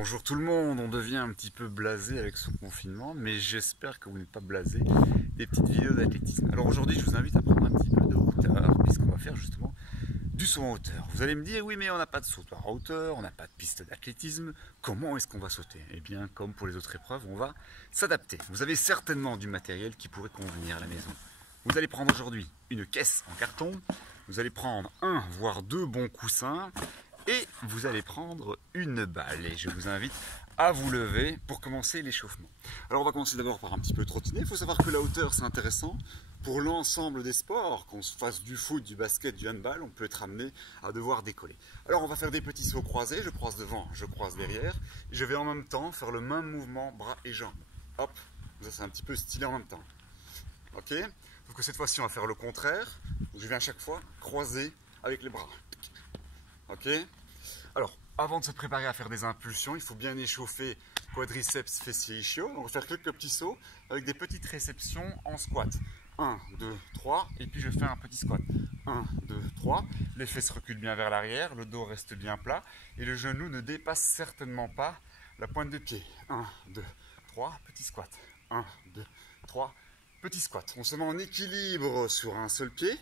Bonjour tout le monde, on devient un petit peu blasé avec ce confinement, mais j'espère que vous n'êtes pas blasé des petites vidéos d'athlétisme. Alors aujourd'hui je vous invite à prendre un petit peu de hauteur, puisqu'on va faire justement du saut en hauteur. Vous allez me dire, oui mais on n'a pas de sautoir en hauteur, on n'a pas de piste d'athlétisme, comment est-ce qu'on va sauter? Eh bien comme pour les autres épreuves, on va s'adapter. Vous avez certainement du matériel qui pourrait convenir à la maison. Vous allez prendre aujourd'hui une caisse en carton, vous allez prendre un voire deux bons coussins, et vous allez prendre une balle et je vous invite à vous lever pour commencer l'échauffement. Alors on va commencer d'abord par un petit peu trottiner. Il faut savoir que la hauteur c'est intéressant pour l'ensemble des sports, qu'on se fasse du foot, du basket, du handball, on peut être amené à devoir décoller. Alors on va faire des petits sauts croisés, je croise devant, je croise derrière, et je vais en même temps faire le même mouvement bras et jambes. Hop, ça c'est un petit peu stylé en même temps. Ok, sauf que cette fois-ci on va faire le contraire, je vais à chaque fois croiser avec les bras. Ok. Alors, avant de se préparer à faire des impulsions, il faut bien échauffer quadriceps, fessiers, ischio. On va faire quelques petits sauts avec des petites réceptions en squat. 1, 2, 3, et puis je fais un petit squat. 1, 2, 3, les fesses reculent bien vers l'arrière, le dos reste bien plat, et le genou ne dépasse certainement pas la pointe de pied. 1, 2, 3, petit squat. 1, 2, 3, petit squat. On se met en équilibre sur un seul pied,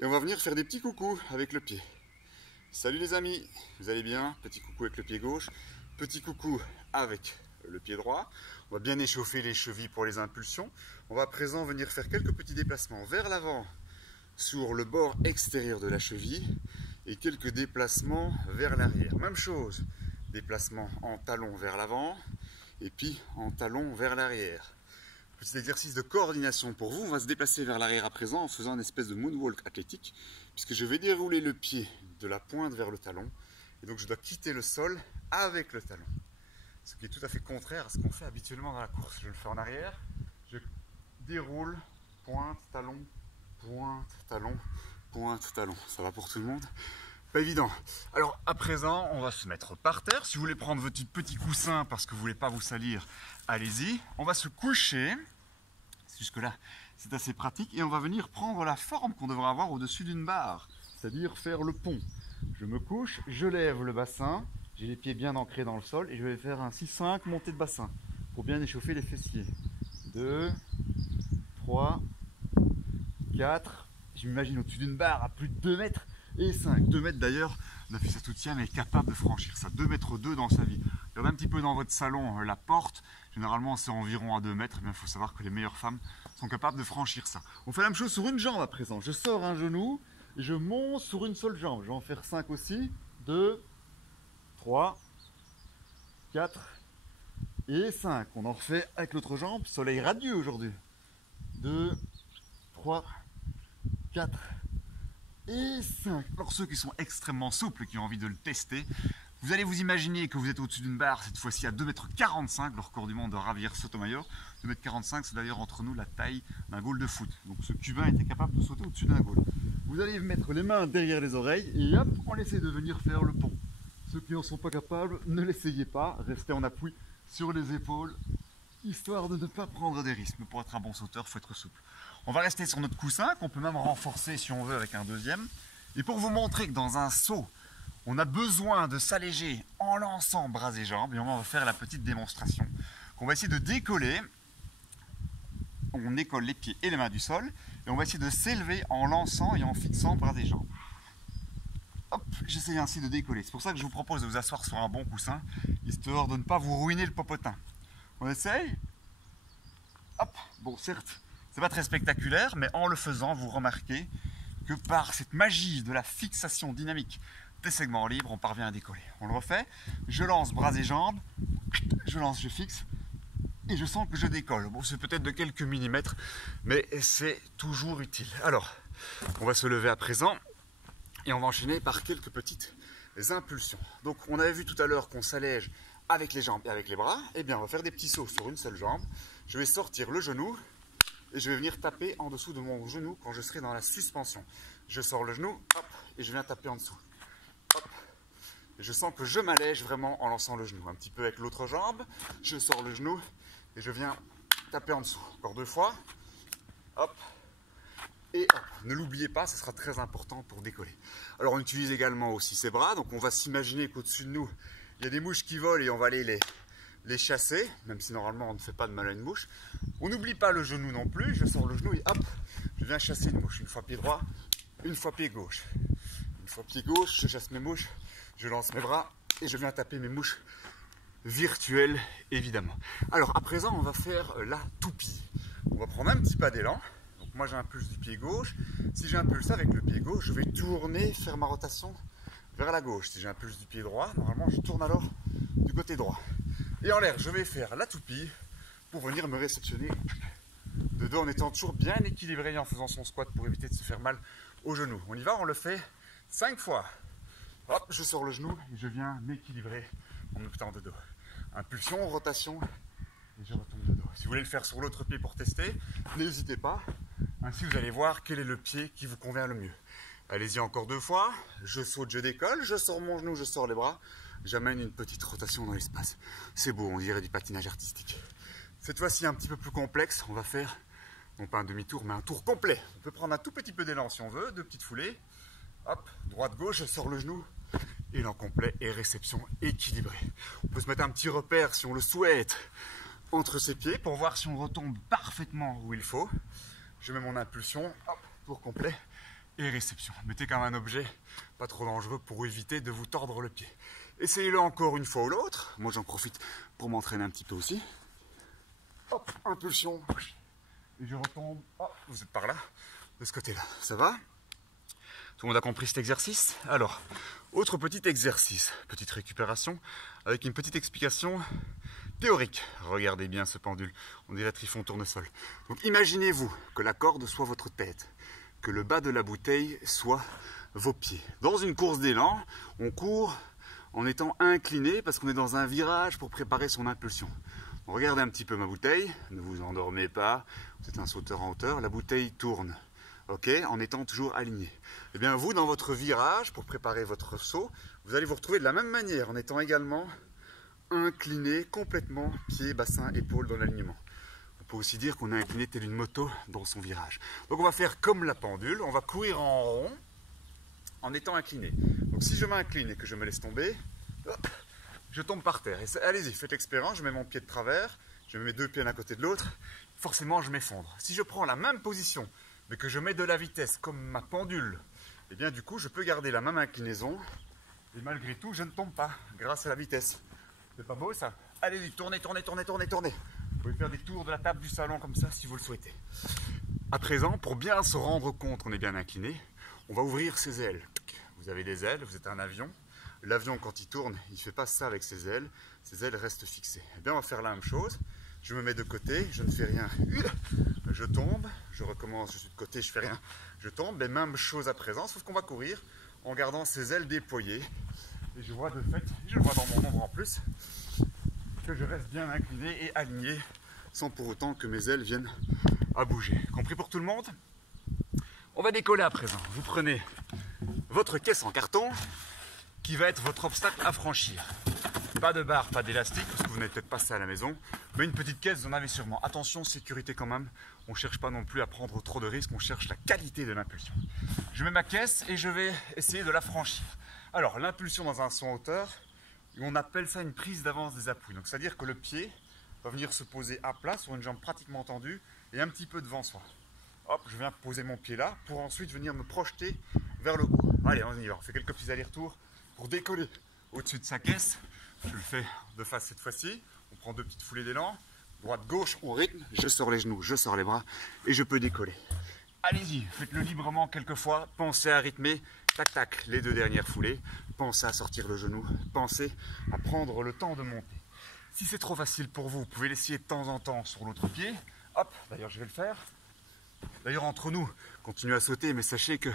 et on va venir faire des petits coucous avec le pied. Salut les amis, vous allez bien? Petit coucou avec le pied gauche, petit coucou avec le pied droit. On va bien échauffer les chevilles pour les impulsions. On va à présent venir faire quelques petits déplacements vers l'avant sur le bord extérieur de la cheville et quelques déplacements vers l'arrière. Même chose, déplacement en talon vers l'avant et puis en talon vers l'arrière. Petit exercice de coordination pour vous, on va se déplacer vers l'arrière à présent en faisant une espèce de moonwalk athlétique, puisque je vais dérouler le pied de la pointe vers le talon, et donc je dois quitter le sol avec le talon. Ce qui est tout à fait contraire à ce qu'on fait habituellement dans la course. Je le fais en arrière, je déroule, pointe, talon, pointe, talon. Ça va pour tout le monde? Pas évident. Alors à présent, on va se mettre par terre. Si vous voulez prendre votre petit coussin parce que vous ne voulez pas vous salir, allez-y. On va se coucher. Jusque-là, c'est assez pratique. Et on va venir prendre la forme qu'on devrait avoir au-dessus d'une barre, c'est-à-dire faire le pont. Je me couche, je lève le bassin, j'ai les pieds bien ancrés dans le sol et je vais faire un 6-5 montée de bassin pour bien échauffer les fessiers. 2, 3, 4, je m'imagine au-dessus d'une barre à plus de 2 mètres et 5. 2 mètres d'ailleurs, Nafisa Toutiane est capable de franchir ça, 2 mètres 2 dans sa vie. Regardez un petit peu dans votre salon la porte, généralement c'est environ à 2 mètres, il faut savoir que les meilleures femmes sont capables de franchir ça. On fait la même chose sur une jambe à présent, je sors un genou et je monte sur une seule jambe, je vais en faire 5 aussi, 2, 3, 4 et 5. On en refait avec l'autre jambe, soleil radieux aujourd'hui. 2, 3, 4 et 5. Alors ceux qui sont extrêmement souples, qui ont envie de le tester, vous allez vous imaginer que vous êtes au-dessus d'une barre, cette fois-ci à 2,45 m, le record du monde de Javier Sotomayor. 2,45 m, c'est d'ailleurs entre nous la taille d'un goal de foot. Donc ce Cubain était capable de sauter au-dessus d'un goal. Vous allez mettre les mains derrière les oreilles et hop, on essaie de venir faire le pont. Ceux qui n'en sont pas capables, ne l'essayez pas, restez en appui sur les épaules, histoire de ne pas prendre des risques. Mais pour être un bon sauteur, il faut être souple. On va rester sur notre coussin, qu'on peut même renforcer si on veut avec un deuxième. Et pour vous montrer que dans un saut, on a besoin de s'alléger en lançant bras et jambes, et on va faire la petite démonstration. On va essayer de décoller, on écolle les pieds et les mains du sol, et on va essayer de s'élever en lançant et en fixant bras et jambes. Hop, j'essaie ainsi de décoller. C'est pour ça que je vous propose de vous asseoir sur un bon coussin, histoire de ne pas vous ruiner le popotin. On essaye? Hop, bon certes, c'est pas très spectaculaire, mais en le faisant, vous remarquez que par cette magie de la fixation dynamique des segments libres, on parvient à décoller. On le refait, je lance bras et jambes, je lance, je fixe, et je sens que je décolle. Bon, c'est peut-être de quelques millimètres, mais c'est toujours utile. Alors, on va se lever à présent, et on va enchaîner par quelques petites impulsions. Donc, on avait vu tout à l'heure qu'on s'allège avec les jambes et avec les bras. Eh bien, on va faire des petits sauts sur une seule jambe. Je vais sortir le genou, et je vais venir taper en dessous de mon genou quand je serai dans la suspension. Je sors le genou, hop, et je viens taper en dessous. Hop. Et je sens que je m'allège vraiment en lançant le genou. Un petit peu avec l'autre jambe, je sors le genou et je viens taper en dessous. Encore 2 fois. Hop. Et hop. Ne l'oubliez pas, ce sera très important pour décoller. Alors on utilise également aussi ses bras. Donc on va s'imaginer qu'au-dessus de nous, il y a des mouches qui volent et on va aller les chasser, même si normalement on ne fait pas de mal à une mouche. On n'oublie pas le genou non plus, je sors le genou et hop, je viens chasser une mouche. Une fois pied droit, une fois pied gauche. Une fois pied gauche, je chasse mes mouches, je lance mes bras et je viens taper mes mouches virtuelles évidemment. Alors à présent on va faire la toupie. On va prendre un petit pas d'élan. Donc moi j'ai un pulse du pied gauche. Si j'impulse avec le pied gauche, je vais tourner, faire ma rotation vers la gauche. Si j'ai un pulse du pied droit, normalement je tourne alors du côté droit. Et en l'air, je vais faire la toupie pour venir me réceptionner de dos en étant toujours bien équilibré et en faisant son squat pour éviter de se faire mal au genou. On y va, on le fait 5 fois. Hop, je sors le genou et je viens m'équilibrer en me mettant de dos. Impulsion, rotation et je retombe de dos. Si vous voulez le faire sur l'autre pied pour tester, n'hésitez pas. Ainsi vous allez voir quel est le pied qui vous convient le mieux. Allez-y encore 2 fois. Je saute, je décolle, je sors mon genou, je sors les bras. J'amène une petite rotation dans l'espace. C'est beau, on dirait du patinage artistique. Cette fois-ci un petit peu plus complexe, on va faire, non pas un demi-tour, mais un tour complet. On peut prendre un tout petit peu d'élan si on veut, 2 petites foulées. Hop, droite-gauche, je sors le genou. Élan complet et réception équilibrée. On peut se mettre un petit repère si on le souhaite entre ses pieds pour voir si on retombe parfaitement où il faut. Je mets mon impulsion, hop, tour complet et réception. Mettez quand même un objet pas trop dangereux pour éviter de vous tordre le pied. Essayez-le encore une fois ou l'autre. Moi j'en profite pour m'entraîner un petit peu aussi. Hop, impulsion. Et je retombe. Oh, vous êtes par là, de ce côté-là. Ça va? Tout le monde a compris cet exercice? Alors, autre petit exercice, petite récupération, avec une petite explication théorique. Regardez bien ce pendule, on dirait Trifon tournesol. Donc imaginez-vous que la corde soit votre tête, que le bas de la bouteille soit vos pieds. Dans une course d'élan, on court en étant incliné parce qu'on est dans un virage pour préparer son impulsion. Regardez un petit peu ma bouteille, ne vous endormez pas, vous êtes un sauteur en hauteur, la bouteille tourne, ok, en étant toujours aligné. Et bien vous, dans votre virage, pour préparer votre saut, vous allez vous retrouver de la même manière, en étant également incliné complètement, pieds, bassin, épaules dans l'alignement. On peut aussi dire qu'on est incliné tel une moto dans son virage. Donc on va faire comme la pendule, on va courir en rond, en étant incliné. Donc si je m'incline et que je me laisse tomber, hop, je tombe par terre. Allez-y, faites l'expérience, je mets mon pied de travers, je mets mes 2 pieds l'un à côté de l'autre, forcément je m'effondre. Si je prends la même position, mais que je mets de la vitesse comme ma pendule, et bien du coup je peux garder la même inclinaison, et malgré tout je ne tombe pas, grâce à la vitesse. C'est pas beau ça? Allez-y, tournez, tournez, tournez, tournez, tournez. Vous pouvez faire des tours de la table du salon comme ça si vous le souhaitez. À présent, pour bien se rendre compte qu'on est bien incliné, on va ouvrir ses ailes. Vous avez des ailes, vous êtes un avion. L'avion, quand il tourne, il ne fait pas ça avec ses ailes restent fixées. Eh bien, on va faire la même chose. Je me mets de côté, je ne fais rien. Je tombe, je recommence, je suis de côté, je fais rien. Je tombe, mais même chose à présent, sauf qu'on va courir en gardant ses ailes déployées. Et je vois de fait, je le vois dans mon ombre en plus, que je reste bien incliné et aligné, sans pour autant que mes ailes viennent à bouger. Compris pour tout le monde? On va décoller à présent. Vous prenez votre caisse en carton, qui va être votre obstacle à franchir. Pas de barre, pas d'élastique, parce que vous n'avez peut-être pas ça à la maison, mais une petite caisse, vous en avez sûrement. Attention, sécurité quand même, on ne cherche pas non plus à prendre trop de risques, on cherche la qualité de l'impulsion. Je mets ma caisse et je vais essayer de la franchir. Alors, l'impulsion dans un saut en hauteur, on appelle ça une prise d'avance des appuis. Donc, c'est-à-dire que le pied va venir se poser à plat sur une jambe pratiquement tendue et un petit peu devant soi. Hop, je viens poser mon pied là pour ensuite venir me projeter vers le haut. Allez, on y va, on fait quelques petits allers-retours pour décoller au-dessus de sa caisse. Je le fais de face cette fois-ci. On prend 2 petites foulées d'élan. Droite-gauche, on rythme. Je sors les genoux, je sors les bras et je peux décoller. Allez-y, faites-le librement quelques fois. Pensez à rythmer. Tac, tac, les 2 dernières foulées. Pensez à sortir le genou. Pensez à prendre le temps de monter. Si c'est trop facile pour vous, vous pouvez l'essayer de temps en temps sur l'autre pied. Hop, d'ailleurs je vais le faire. D'ailleurs entre nous, continuez à sauter, mais sachez que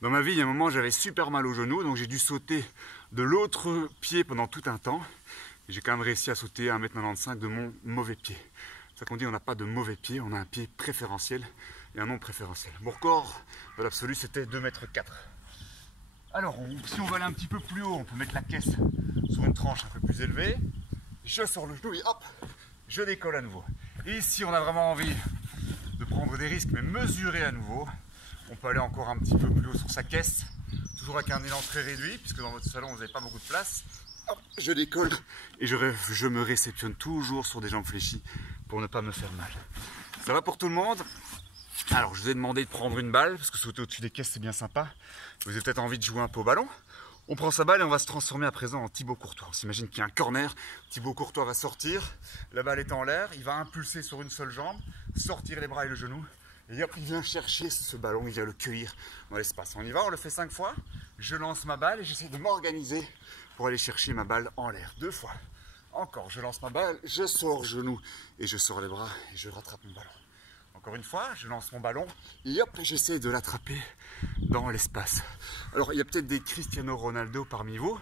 dans ma vie, il y a un moment, j'avais super mal au genou, donc j'ai dû sauter de l'autre pied pendant tout un temps. Et j'ai quand même réussi à sauter à 1,95 m de mon mauvais pied. C'est ça qu'on dit, on n'a pas de mauvais pied, on a un pied préférentiel et un non préférentiel. Mon record de l'absolu, c'était 2,4 m. Alors, si on veut aller un petit peu plus haut, on peut mettre la caisse sur une tranche un peu plus élevée. Je sors le genou et hop, je décolle à nouveau. Et si on a vraiment envie de prendre des risques, mais mesurer à nouveau, on peut aller encore un petit peu plus haut sur sa caisse, toujours avec un élan très réduit, puisque dans votre salon, vous n'avez pas beaucoup de place. hop, je décolle et je me réceptionne toujours sur des jambes fléchies pour ne pas me faire mal. Ça va pour tout le monde? Alors je vous ai demandé de prendre une balle parce que sauter au-dessus des caisses c'est bien sympa. Vous avez peut-être envie de jouer un peu au ballon. On prend sa balle et on va se transformer à présent en Thibaut Courtois. On s'imagine qu'il y a un corner, Thibaut Courtois va sortir, la balle est en l'air, il va impulser sur une seule jambe, sortir les bras et le genou. Et hop, il vient chercher ce ballon, il vient le cueillir dans l'espace. On y va, on le fait 5 fois. Je lance ma balle et j'essaie de m'organiser pour aller chercher ma balle en l'air. 2 fois. Encore, je lance ma balle, je sors genou et je sors les bras et je rattrape mon ballon. Encore une fois, je lance mon ballon et hop, j'essaie de l'attraper dans l'espace. Alors, il y a peut-être des Cristiano Ronaldo parmi vous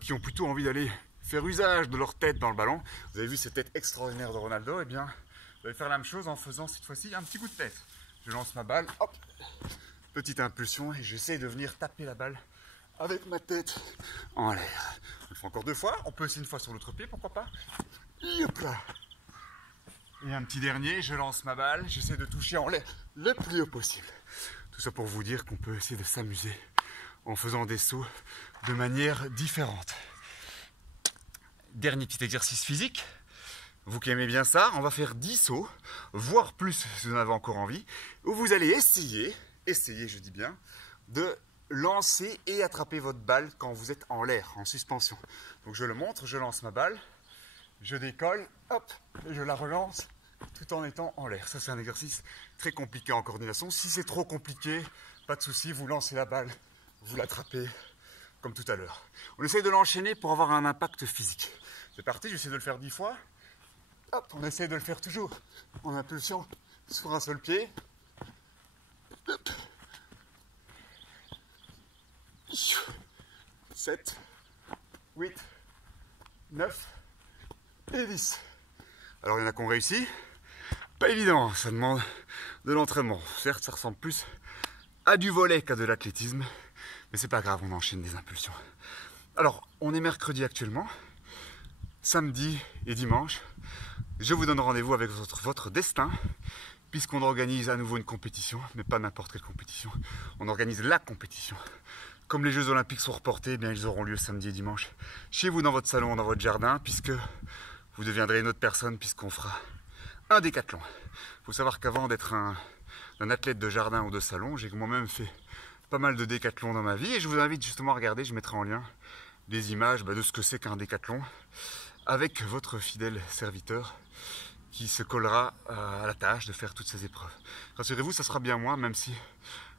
qui ont plutôt envie d'aller faire usage de leur tête dans le ballon. Vous avez vu cette tête extraordinaire de Ronaldo? Eh bien, vous allez faire la même chose en faisant cette fois-ci un petit coup de tête. Je lance ma balle, hop, petite impulsion et j'essaie de venir taper la balle avec ma tête en l'air. On le fait encore 2 fois, on peut aussi une fois sur l'autre pied, pourquoi pas? Et hop là. Et un petit dernier, je lance ma balle, j'essaie de toucher en l'air le plus haut possible. Tout ça pour vous dire qu'on peut essayer de s'amuser en faisant des sauts de manière différente. Dernier petit exercice physique. Vous qui aimez bien ça, on va faire 10 sauts, voire plus si vous en avez encore envie, où vous allez essayer je dis bien, de lancer et attraper votre balle quand vous êtes en l'air, en suspension. Donc je le montre, je lance ma balle, je décolle, hop, et je la relance tout en étant en l'air. Ça c'est un exercice très compliqué en coordination. Si c'est trop compliqué, pas de souci, vous lancez la balle, vous l'attrapez comme tout à l'heure. On essaye de l'enchaîner pour avoir un impact physique. C'est parti, j'essaie de le faire 10 fois. Hop, on essaie de le faire toujours en impulsion sur un seul pied. Hop. 7, 8, 9 et 10. Alors il y en a qui ont réussi. Pas évident, ça demande de l'entraînement. Certes, ça ressemble plus à du volley qu'à de l'athlétisme, mais c'est pas grave, on enchaîne des impulsions. Alors, on est mercredi actuellement. Samedi et dimanche, je vous donne rendez-vous avec votre destin, puisqu'on organise à nouveau une compétition, mais pas n'importe quelle compétition. On organise la compétition. Comme les Jeux Olympiques sont reportés, eh bien, ils auront lieu samedi et dimanche chez vous, dans votre salon, dans votre jardin, puisque vous deviendrez une autre personne, puisqu'on fera un décathlon. Il faut savoir qu'avant d'être un athlète de jardin ou de salon, j'ai moi-même fait pas mal de décathlons dans ma vie, et je vous invite justement à regarder, je mettrai en lien des images de ce que c'est qu'un décathlon, avec votre fidèle serviteur qui se collera à la tâche de faire toutes ces épreuves. Rassurez-vous, ça sera bien moi, même si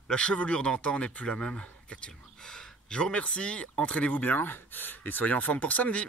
la chevelure d'antan n'est plus la même qu'actuellement. Je vous remercie, entraînez-vous bien et soyez en forme pour samedi.